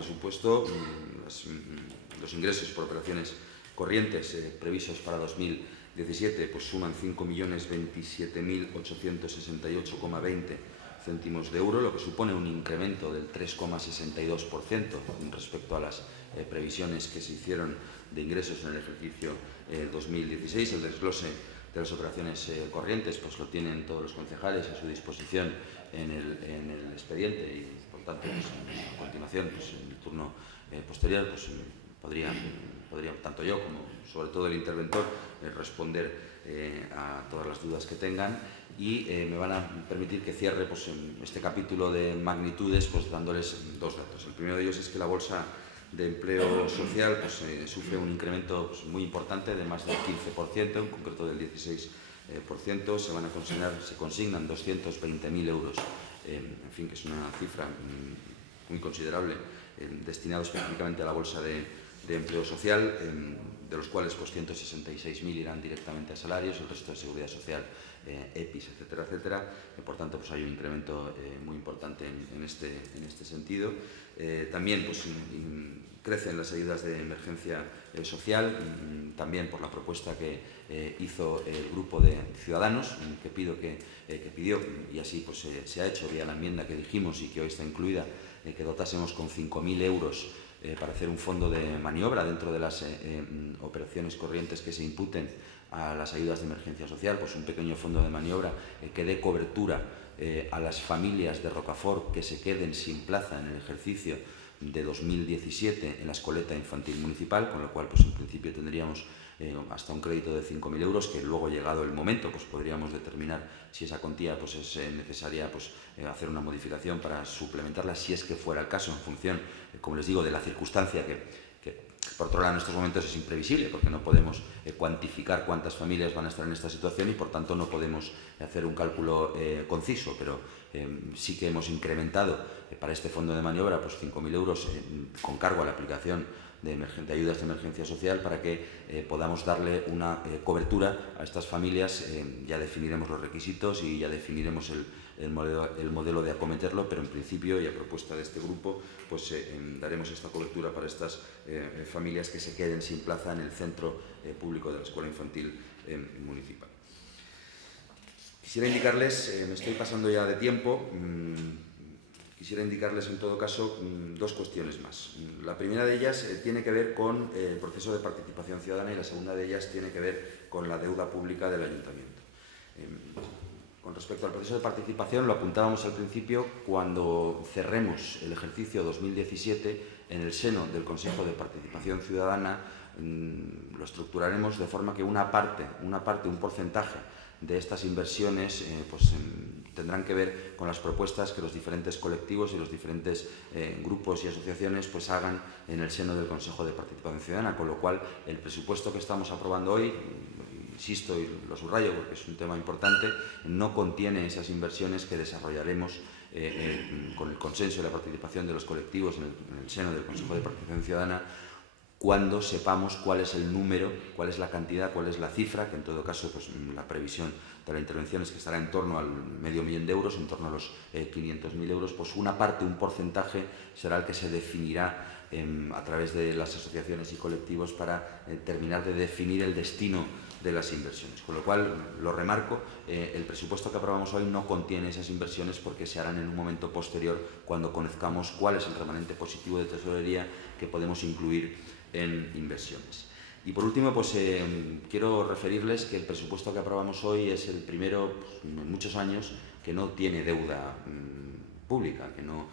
presupuesto, los ingresos por operaciones corrientes previstos para 2017 pues suman 5.027.868,20 céntimos de euro, lo que supone un incremento del 3,62% respecto a las previsiones que se hicieron de ingresos en el ejercicio 2016. El desglose de las operaciones corrientes pues lo tienen todos los concejales a su disposición en el expediente y, por tanto, pues, a continuación, pues, en el turno posterior, pues, podría tanto yo como sobre todo el interventor responder a todas las dudas que tengan, y me van a permitir que cierre pues, en este capítulo de magnitudes pues, dándoles dos datos. El primero de ellos es que la bolsa de empleo social pues, sufre un incremento pues, muy importante de más del 15%, en concreto del 16%. Se consignan 220.000 euros, en fin, que es una cifra muy considerable, destinados específicamente a la bolsa de empleo social, de los cuales pues, 166.000 irán directamente a salarios, el resto de seguridad social, EPIs, etcétera, etcétera. Por tanto, pues, hay un incremento muy importante en este sentido. También pues, crecen las ayudas de emergencia social, también por la propuesta que hizo el grupo de Ciudadanos, que pidió, y así pues, se ha hecho vía la enmienda que dijimos y que hoy está incluida, que dotásemos con 5.000 euros para hacer un fondo de maniobra dentro de las operaciones corrientes que se imputen a las ayudas de emergencia social, pues un pequeño fondo de maniobra que dé cobertura a las familias de Rocafort que se queden sin plaza en el ejercicio de 2017 en la escoleta infantil municipal, con lo cual pues en principio tendríamos hasta un crédito de 5.000 euros, que luego, llegado el momento, pues podríamos determinar si esa cuantía pues, es necesaria pues, hacer una modificación para suplementarla, si es que fuera el caso, en función, como les digo, de la circunstancia que por otro lado en estos momentos es imprevisible, porque no podemos cuantificar cuántas familias van a estar en esta situación y por tanto no podemos hacer un cálculo conciso, pero sí que hemos incrementado para este fondo de maniobra pues 5.000 euros con cargo a la aplicación de ayudas de emergencia social, para que podamos darle una cobertura a estas familias. Ya definiremos los requisitos y ya definiremos el modelo de acometerlo, pero en principio y a propuesta de este grupo pues daremos esta cobertura para estas familias que se queden sin plaza en el centro público de la escuela infantil municipal. Quisiera indicarles, me estoy pasando ya de tiempo, quisiera indicarles en todo caso dos cuestiones más. La primera de ellas tiene que ver con el proceso de participación ciudadana y la segunda de ellas tiene que ver con la deuda pública del ayuntamiento. Con respecto al proceso de participación, lo apuntábamos al principio, cuando cerremos el ejercicio 2017 en el seno del Consejo de Participación Ciudadana, lo estructuraremos de forma que un porcentaje de estas inversiones pues, tendrán que ver con las propuestas que los diferentes colectivos y los diferentes grupos y asociaciones pues, hagan en el seno del Consejo de Participación Ciudadana, con lo cual el presupuesto que estamos aprobando hoy, insisto y lo subrayo porque es un tema importante, no contiene esas inversiones que desarrollaremos con el consenso y la participación de los colectivos en el seno del Consejo de Participación Ciudadana, cuando sepamos cuál es el número, cuál es la cantidad, cuál es la cifra, que en todo caso pues, la previsión de la intervención es que estará en torno al $500.000 euros, en torno a los 500.000 euros, pues un porcentaje será el que se definirá a través de las asociaciones y colectivos para terminar de definir el destino de las inversiones. Con lo cual, lo remarco, el presupuesto que aprobamos hoy no contiene esas inversiones porque se harán en un momento posterior, cuando conozcamos cuál es el remanente positivo de tesorería que podemos incluir en inversiones. Y por último, pues quiero referirles que el presupuesto que aprobamos hoy es el primero pues, en muchos años que no tiene deuda pública, que no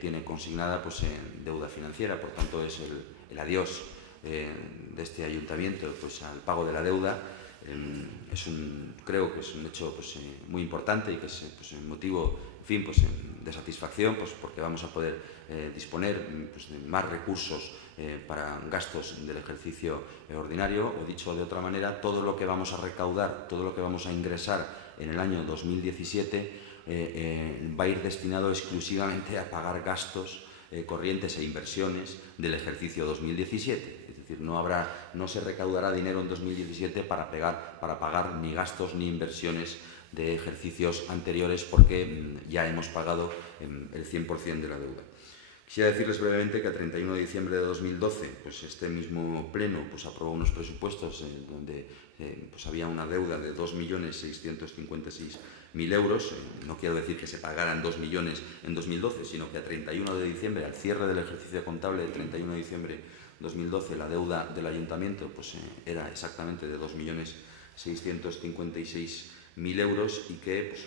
tiene consignada pues, deuda financiera. Por tanto, es el adiós de este ayuntamiento pues, al pago de la deuda. Creo que es un hecho pues, muy importante y que es pues, un motivo pues, de satisfacción, pues, porque vamos a poder disponer pues, de más recursos para gastos del ejercicio ordinario, o dicho de otra manera, todo lo que vamos a recaudar, todo lo que vamos a ingresar en el año 2017 va a ir destinado exclusivamente a pagar gastos corrientes e inversiones del ejercicio 2017. Es decir, no se recaudará dinero en 2017 para pagar ni gastos ni inversiones de ejercicios anteriores, porque ya hemos pagado el 100% de la deuda. Quisiera decirles brevemente que a 31 de diciembre de 2012, pues este mismo pleno pues aprobó unos presupuestos donde pues había una deuda de 2.656.000 euros. No quiero decir que se pagaran 2 millones en 2012, sino que a 31 de diciembre, al cierre del ejercicio contable del 31 de diciembre de 2012, la deuda del ayuntamiento pues, era exactamente de 2.656.000 euros y que pues,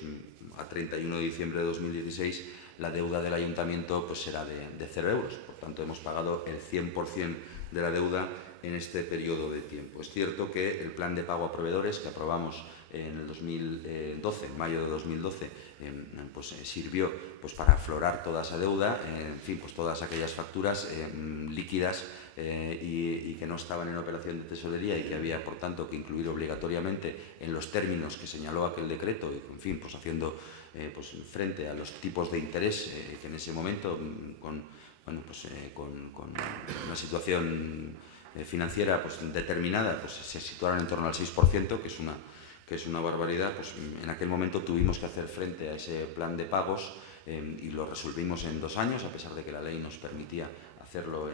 a 31 de diciembre de 2016 la deuda del ayuntamiento pues, será de 0 euros. Por tanto, hemos pagado el 100% de la deuda en este periodo de tiempo. Es cierto que el plan de pago a proveedores que aprobamos en el 2012, en mayo de 2012, pues, sirvió pues, para aflorar toda esa deuda, en fin, pues todas aquellas facturas líquidas y que no estaban en operación de tesorería y que había, por tanto, que incluir obligatoriamente en los términos que señaló aquel decreto, y, en fin, pues haciendo pues, frente a los tipos de interés que en ese momento, con una situación financiera pues, determinada, pues, se situaron en torno al 6%, que es una barbaridad. Pues, en aquel momento tuvimos que hacer frente a ese plan de pagos y lo resolvimos en 2 años, a pesar de que la ley nos permitía hacerlo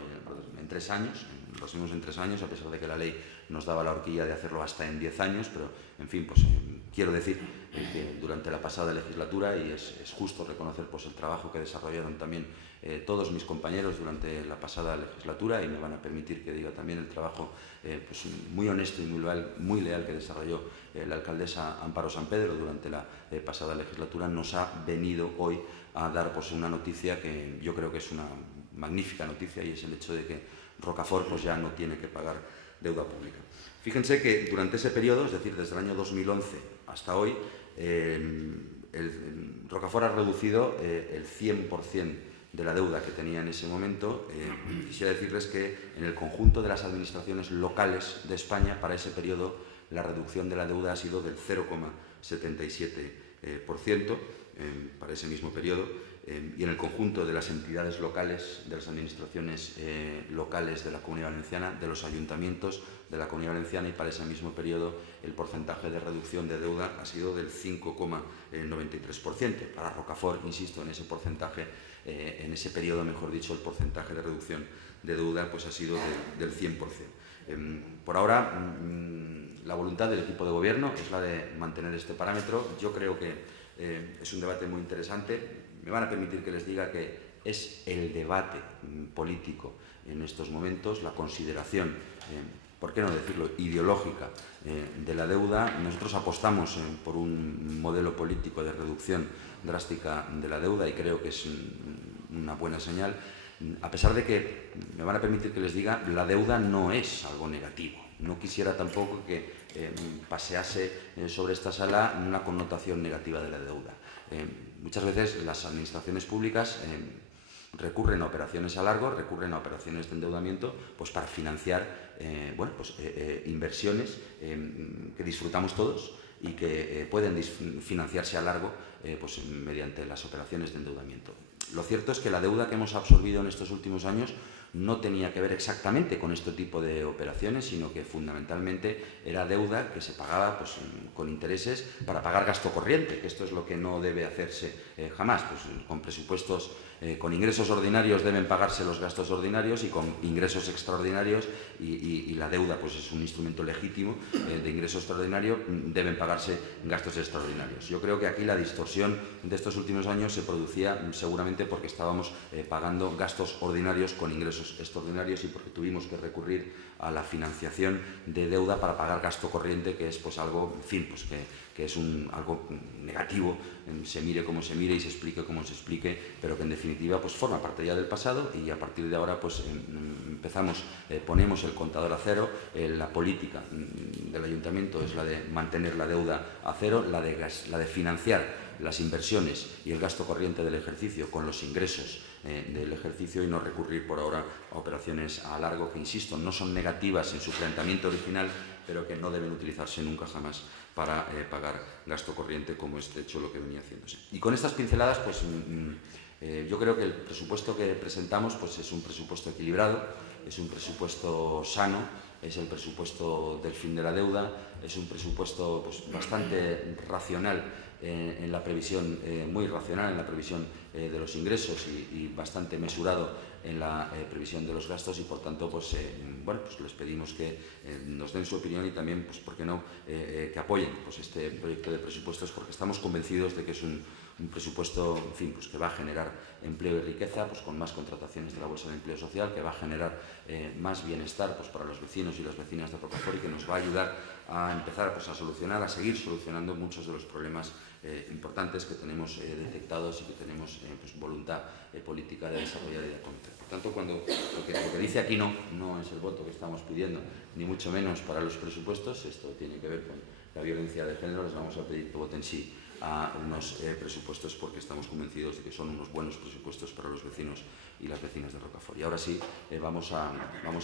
en 3 años. Lo hicimos en 3 años, a pesar de que la ley nos daba la horquilla de hacerlo hasta en 10 años, pero, en fin, pues quiero decir que durante la pasada legislatura, y es justo reconocer pues, el trabajo que desarrollaron también todos mis compañeros durante la pasada legislatura, y me van a permitir que diga también el trabajo pues, muy honesto y muy leal que desarrolló la alcaldesa Amparo San Pedro durante la pasada legislatura, nos ha venido hoy a dar pues, una noticia que yo creo que es una magnífica noticia, y es el hecho de que Rocafort pues, ya no tiene que pagar deuda pública. Fíjense que durante ese periodo, es decir, desde el año 2011 hasta hoy, Rocafort ha reducido el 100% de la deuda que tenía en ese momento. Quisiera decirles que en el conjunto de las administraciones locales de España, para ese periodo, la reducción de la deuda ha sido del 0,77% para ese mismo periodo. Y en el conjunto de las entidades locales, de las administraciones locales de la Comunidad Valenciana, de los ayuntamientos de la Comunidad Valenciana, y para ese mismo periodo el porcentaje de reducción de deuda ha sido del 5,93%. Para Rocafort, insisto, en ese porcentaje, en ese periodo, mejor dicho, el porcentaje de reducción de deuda pues, ha sido del 100%. Por ahora, la voluntad del equipo de gobierno es la de mantener este parámetro. Yo creo que es un debate muy interesante. Me van a permitir que les diga que es el debate político en estos momentos, la consideración, ¿por qué no decirlo?, ideológica de la deuda. Nosotros apostamos por un modelo político de reducción drástica de la deuda y creo que es una buena señal, a pesar de que, me van a permitir que les diga, la deuda no es algo negativo. No quisiera tampoco que pasease sobre esta sala una connotación negativa de la deuda. Muchas veces las administraciones públicas recurren a operaciones a largo, recurren a operaciones de endeudamiento pues para financiar inversiones que disfrutamos todos y que pueden financiarse a largo pues mediante las operaciones de endeudamiento. Lo cierto es que la deuda que hemos absorbido en estos últimos años no tenía que ver exactamente con este tipo de operaciones, sino que fundamentalmente era deuda que se pagaba pues, con intereses para pagar gasto corriente, que esto es lo que no debe hacerse jamás. Pues, con presupuestos, con ingresos ordinarios deben pagarse los gastos ordinarios, y con ingresos extraordinarios, y la deuda pues, es un instrumento legítimo de ingreso extraordinario, deben pagarse gastos extraordinarios. Yo creo que aquí la distorsión de estos últimos años se producía seguramente porque estábamos pagando gastos ordinarios con ingresos extraordinarios y porque tuvimos que recurrir a la financiación de deuda para pagar gasto corriente, que es pues algo, en fin, pues que es algo negativo, se mire como se mire y se explique como se explique, pero que en definitiva pues forma parte ya del pasado, y a partir de ahora pues ponemos el contador a cero. La política del ayuntamiento es la de mantener la deuda a cero, la de financiar las inversiones y el gasto corriente del ejercicio con los ingresos del ejercicio, y no recurrir por ahora a operaciones a largo que, insisto, no son negativas en su planteamiento original, pero que no deben utilizarse nunca jamás para pagar gasto corriente, como este hecho lo que venía haciéndose. Y con estas pinceladas pues Yo creo que el presupuesto que presentamos pues, es un presupuesto equilibrado, es un presupuesto sano, es el presupuesto del fin de la deuda, es un presupuesto pues, bastante racional en la previsión, muy racional en la previsión de los ingresos y bastante mesurado en la previsión de los gastos y, por tanto, pues, bueno, pues les pedimos que nos den su opinión y también, pues, ¿por qué no?, que apoyen pues, este proyecto de presupuestos, porque estamos convencidos de que es un presupuesto, en fin, pues, que va a generar empleo y riqueza, pues, con más contrataciones de la Bolsa de Empleo Social, que va a generar más bienestar pues, para los vecinos y las vecinas de Rocafort y que nos va a ayudar a empezar pues, a solucionar, a seguir solucionando muchos de los problemas importantes que tenemos detectados y que tenemos pues, voluntad política de desarrollar y de acometer. Por tanto, cuando lo que dice aquí no es el voto que estamos pidiendo, ni mucho menos para los presupuestos, esto tiene que ver con la violencia de género, les vamos a pedir que voten sí a unos presupuestos porque estamos convencidos de que son unos buenos presupuestos para los vecinos y las vecinas de Rocafort. Y ahora sí, vamos a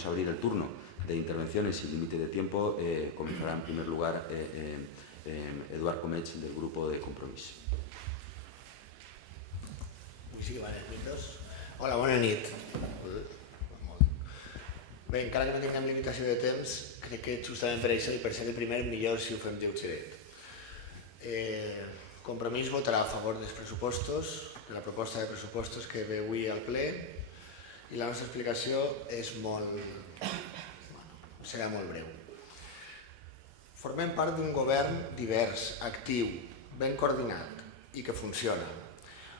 abrir el turno de intervenciones sin límite de tiempo. Comenzará en primer lugar Eduard Comech del Grupo de Compromís. Hola, bona nit. Bé, encara que no tinguem limitació de temps, crec que justament per això i per ser el primer, millor si ho fem lleugeret. Compromís votarà a favor dels pressupostos, de la proposta de pressupostos que ve avui al ple, i la nostra explicació és serà molt breu. Formem part d'un govern divers, actiu, ben coordinat i que funciona.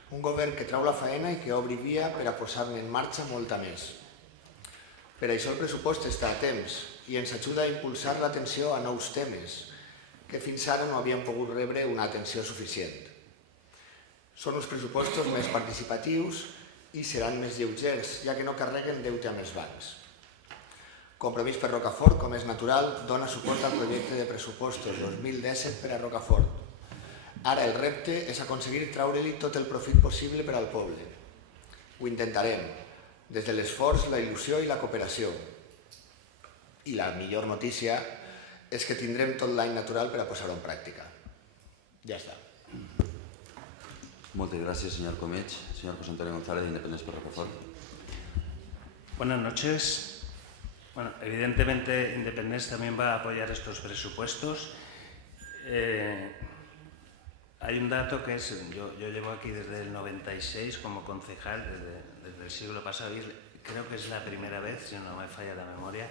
Un govern que trau la faena i que obri via per a posar-ne en marxa molta més. Per això el pressupost està a temps i ens ajuda a impulsar l'atenció a nous temes que fins ara no havien pogut rebre una atenció suficient. Són uns pressupostos més participatius i seran més lleugers, ja que no carreguen deute amb els bancs. Compromís per Rocafort, com és natural, dona suport al projecte de pressupostos 2017 per a Rocafort. Ara el repte és aconseguir traure-li tot el profit possible per al poble. Ho intentarem, des de l'esforç, la il·lusió i la cooperació. I la millor notícia és que tindrem tot l'any natural per a posar-ho en pràctica. Ja està. Muchas gracias, señor Comech. Señor José Antonio González, de Independencia por Rocafort. Buenas noches. Bueno, evidentemente Independencia también va a apoyar estos presupuestos. Hay un dato que es, yo llevo aquí desde el 96 como concejal, desde el siglo pasado, y creo que es la primera vez, si no me falla la memoria,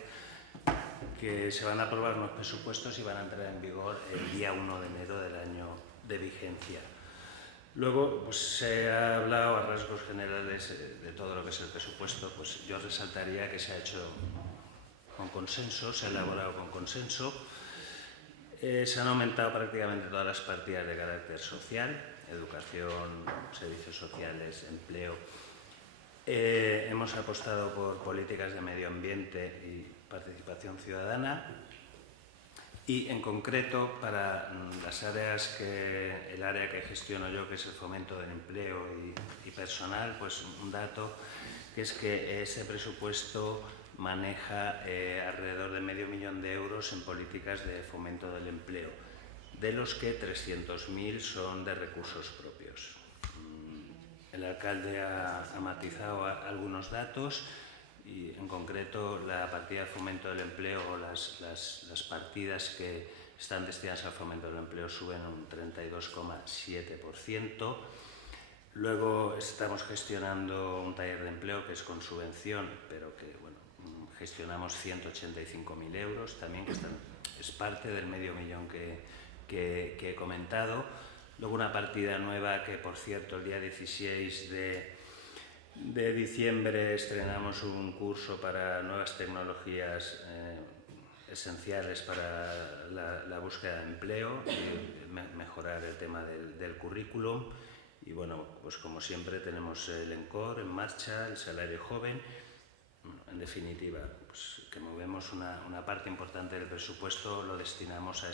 que se van a aprobar los presupuestos y van a entrar en vigor el día 1 de enero del año de vigencia. Luego, pues se ha hablado a rasgos generales de todo lo que es el presupuesto, pues yo resaltaría que se ha hecho con consenso, se ha elaborado con consenso. Se han aumentado prácticamente todas las partidas de carácter social, educación, servicios sociales, empleo. Hemos apostado por políticas de medio ambiente y participación ciudadana y, en concreto, para las áreas el área que gestiono yo, que es el fomento del empleo y personal, pues un dato que es que ese presupuesto maneja alrededor de €500.000 en políticas de fomento del empleo, de los que 300.000 son de recursos propios. El alcalde ha matizado algunos datos y, en concreto, la partida de fomento del empleo o las partidas que están destinadas al fomento del empleo suben un 32,7%. Luego estamos gestionando un taller de empleo que es con subvención, pero que, bueno, gestionamos €185.000 también, que es parte del $500.000 que he comentado. Luego una partida nueva que, por cierto, el día 16 de diciembre estrenamos un curso para nuevas tecnologías esenciales para la búsqueda de empleo y mejorar el tema del currículum. Y bueno, pues como siempre tenemos el ENCOR en marcha, el salario joven. En definitiva, pues que movemos una parte importante del presupuesto, lo destinamos a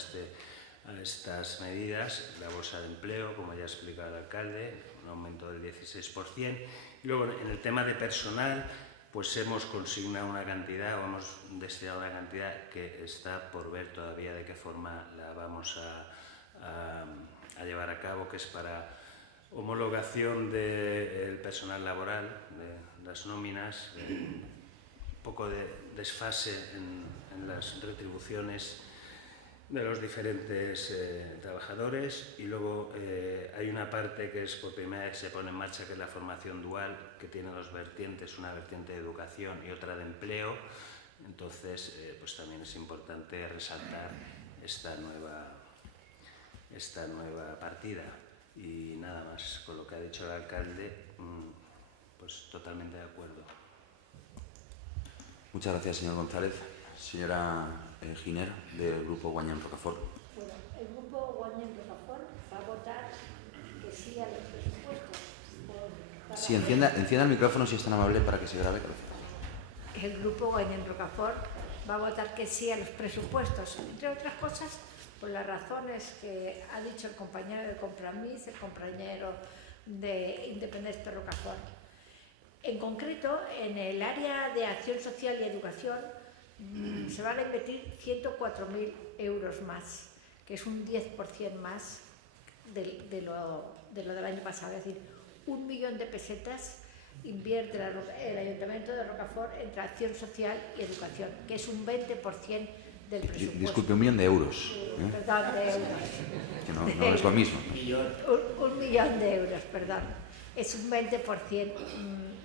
estas medidas, la bolsa de empleo, como ya ha explicado el alcalde, un aumento del 16%. Y luego, en el tema de personal, pues hemos consignado una cantidad o hemos destinado una cantidad que está por ver todavía de qué forma la vamos a llevar a cabo, que es para homologación del personal laboral, de las nóminas, un poco de desfase en las retribuciones de los diferentes trabajadores, y luego hay una parte que es por primera vez se pone en marcha, que es la formación dual, que tiene dos vertientes, una vertiente de educación y otra de empleo. Entonces, pues también es importante resaltar esta nueva partida. Y nada más, con lo que ha dicho el alcalde, pues totalmente de acuerdo. Muchas gracias, señor González. Señora Giner, del Grupo Guanyem Rocafort. Bueno, el Grupo Guanyem Rocafort va a votar que sí a los presupuestos. Sí, encienda el micrófono si es tan amable para que se grabe. El Grupo Guanyem Rocafort va a votar que sí a los presupuestos, entre otras cosas, por las razones que ha dicho el compañero de Compromís, el compañero de Independencia Rocafort. En concreto, en el área de acción social y educación se van a invertir 104.000 euros más, que es un 10% más de lo del año pasado. Es decir, 1 millón de pesetas invierte el Ayuntamiento de Rocafort entre acción social y educación, que es un 20% del presupuesto. Disculpe, 1 millón de euros. Perdón, de euros. Que no es lo mismo. 1 millón de euros, perdón. Es un 20%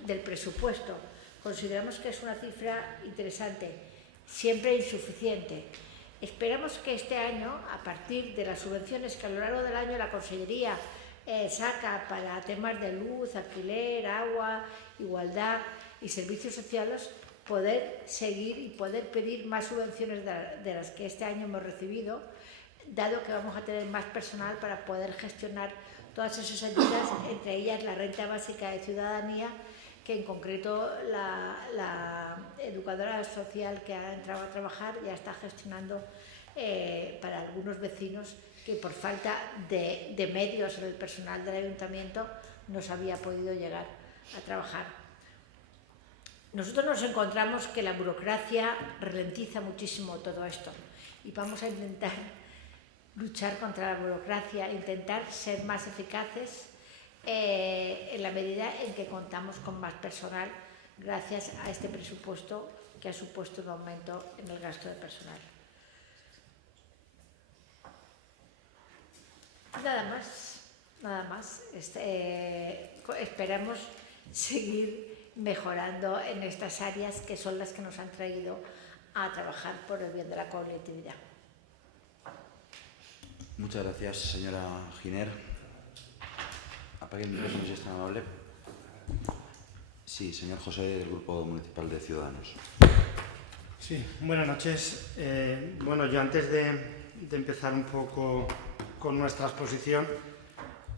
del presupuesto. Consideramos que es una cifra interesante, siempre insuficiente. Esperamos que este año, a partir de las subvenciones que a lo largo del año la Consellería saca para temas de luz, alquiler, agua, igualdad y servicios sociales, poder seguir y poder pedir más subvenciones de las que este año hemos recibido, dado que vamos a tener más personal para poder gestionar todas esas ayudas, entre ellas la renta básica de ciudadanía, que en concreto la educadora social que ha entrado a trabajar ya está gestionando para algunos vecinos que por falta de medios en el personal del ayuntamiento no se había podido llegar a trabajar. Nosotros nos encontramos que la burocracia ralentiza muchísimo todo esto y vamos a intentar luchar contra la burocracia, intentar ser más eficaces en la medida en que contamos con más personal gracias a este presupuesto que ha supuesto un aumento en el gasto de personal. Nada más. Esperamos seguir mejorando en estas áreas que son las que nos han traído a trabajar por el bien de la colectividad. Muchas gracias, señora Giner. Apague el micrófono si es tan amable. Sí, señor José, del Grupo Municipal de Ciudadanos. Sí, buenas noches. Bueno, yo antes de empezar un poco con nuestra exposición,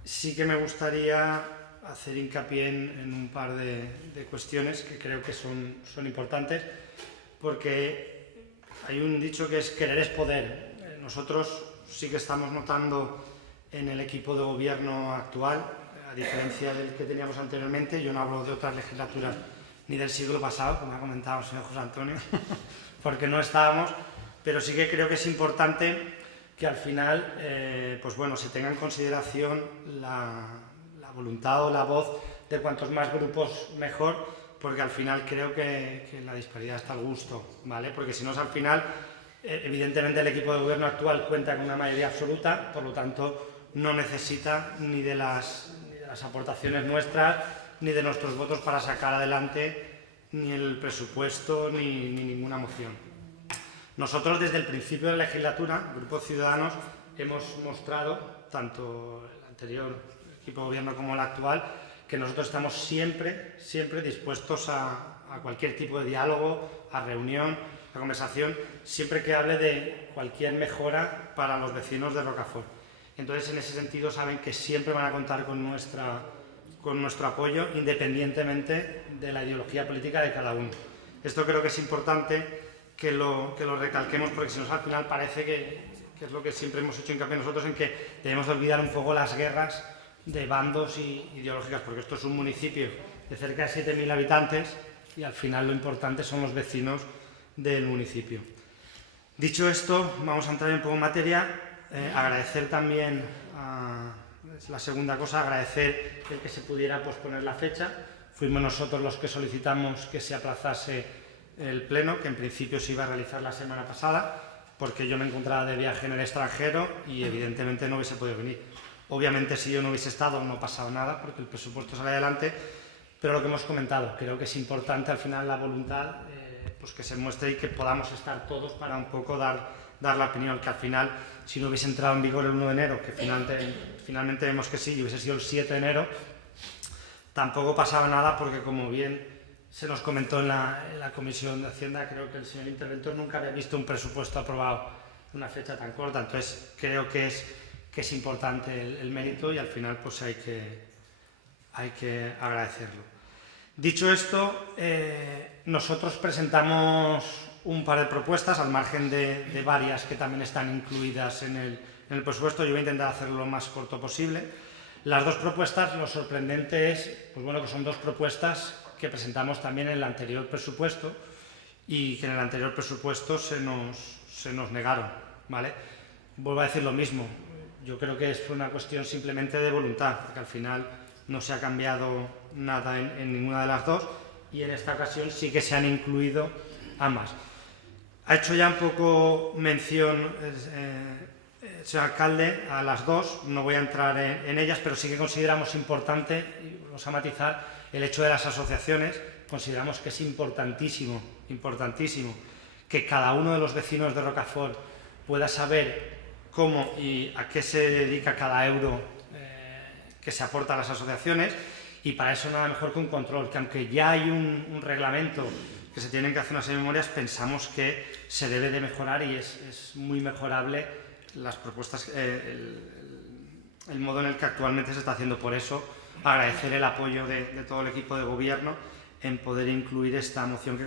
sí que me gustaría hacer hincapié en un par de cuestiones que creo que son importantes, porque hay un dicho que es querer es poder. Nosotros sí que estamos notando en el equipo de gobierno actual, a diferencia del que teníamos anteriormente, yo no hablo de otras legislaturas ni del siglo pasado, como ha comentado el señor José Antonio, porque no estábamos, pero sí que creo que es importante que al final pues bueno, se tenga en consideración la voluntad o la voz de cuantos más grupos mejor, porque al final creo que la disparidad está al gusto, ¿vale? Porque si no es al final, evidentemente el equipo de gobierno actual cuenta con una mayoría absoluta, por lo tanto no necesita ni de las aportaciones nuestras, ni de nuestros votos para sacar adelante ni el presupuesto ni ninguna moción. Nosotros desde el principio de la legislatura, el Grupo Ciudadanos, hemos mostrado, tanto el anterior equipo de gobierno como el actual, que nosotros estamos siempre dispuestos a cualquier tipo de diálogo, a reunión, a conversación, siempre que hable de cualquier mejora para los vecinos de Rocafort. Entonces, en ese sentido, saben que siempre van a contar con nuestro apoyo, independientemente de la ideología política de cada uno. Esto creo que es importante que lo recalquemos, porque si no, al final parece que es lo que siempre hemos hecho hincapié nosotros, en que debemos olvidar un poco las guerras de bandos y ideológicas, porque esto es un municipio de cerca de 7.000 habitantes y al final lo importante son los vecinos del municipio. Dicho esto, vamos a entrar un poco en materia. Agradecer también al Es la segunda cosa, agradecer el que se pudiera posponer la fecha. Fuimos nosotros los que solicitamos que se aplazase el pleno, que en principio se iba a realizar la semana pasada, porque yo me encontraba de viaje en el extranjero y evidentemente no hubiese podido venir. Obviamente si yo no hubiese estado no pasaba nada, porque el presupuesto sale adelante, pero lo que hemos comentado, creo que es importante al final la voluntad pues que se muestre y que podamos estar todos para un poco dar la opinión, que al final, si no hubiese entrado en vigor el 1 de enero, que finalmente vemos que sí, y hubiese sido el 7 de enero, tampoco pasaba nada, porque como bien se nos comentó en la Comisión de Hacienda, creo que el señor interventor nunca había visto un presupuesto aprobado en una fecha tan corta. Entonces creo que es importante el mérito y al final pues hay que agradecerlo. Dicho esto, nosotros presentamos un par de propuestas, al margen de varias que también están incluidas en el presupuesto. Yo voy a intentar hacerlo lo más corto posible. Las dos propuestas, lo sorprendente es pues bueno, que son dos propuestas que presentamos también en el anterior presupuesto y que en el anterior presupuesto se nos negaron, ¿vale? Vuelvo a decir lo mismo, yo creo que es una cuestión simplemente de voluntad, porque al final no se ha cambiado nada en ninguna de las dos y en esta ocasión sí que se han incluido ambas. Ha hecho ya un poco mención el señor alcalde a las dos, no voy a entrar en ellas, pero sí que consideramos importante, y vamos a matizar, el hecho de las asociaciones. Consideramos que es importantísimo que cada uno de los vecinos de Rocafort pueda saber cómo y a qué se dedica cada euro que se aporta a las asociaciones, y para eso nada mejor que un control, que aunque ya hay un reglamento que se tienen que hacer unas memorias, pensamos que se debe de mejorar y es muy mejorable las propuestas, el modo en el que actualmente se está haciendo. Por eso agradecer el apoyo de todo el equipo de gobierno en poder incluir esta moción que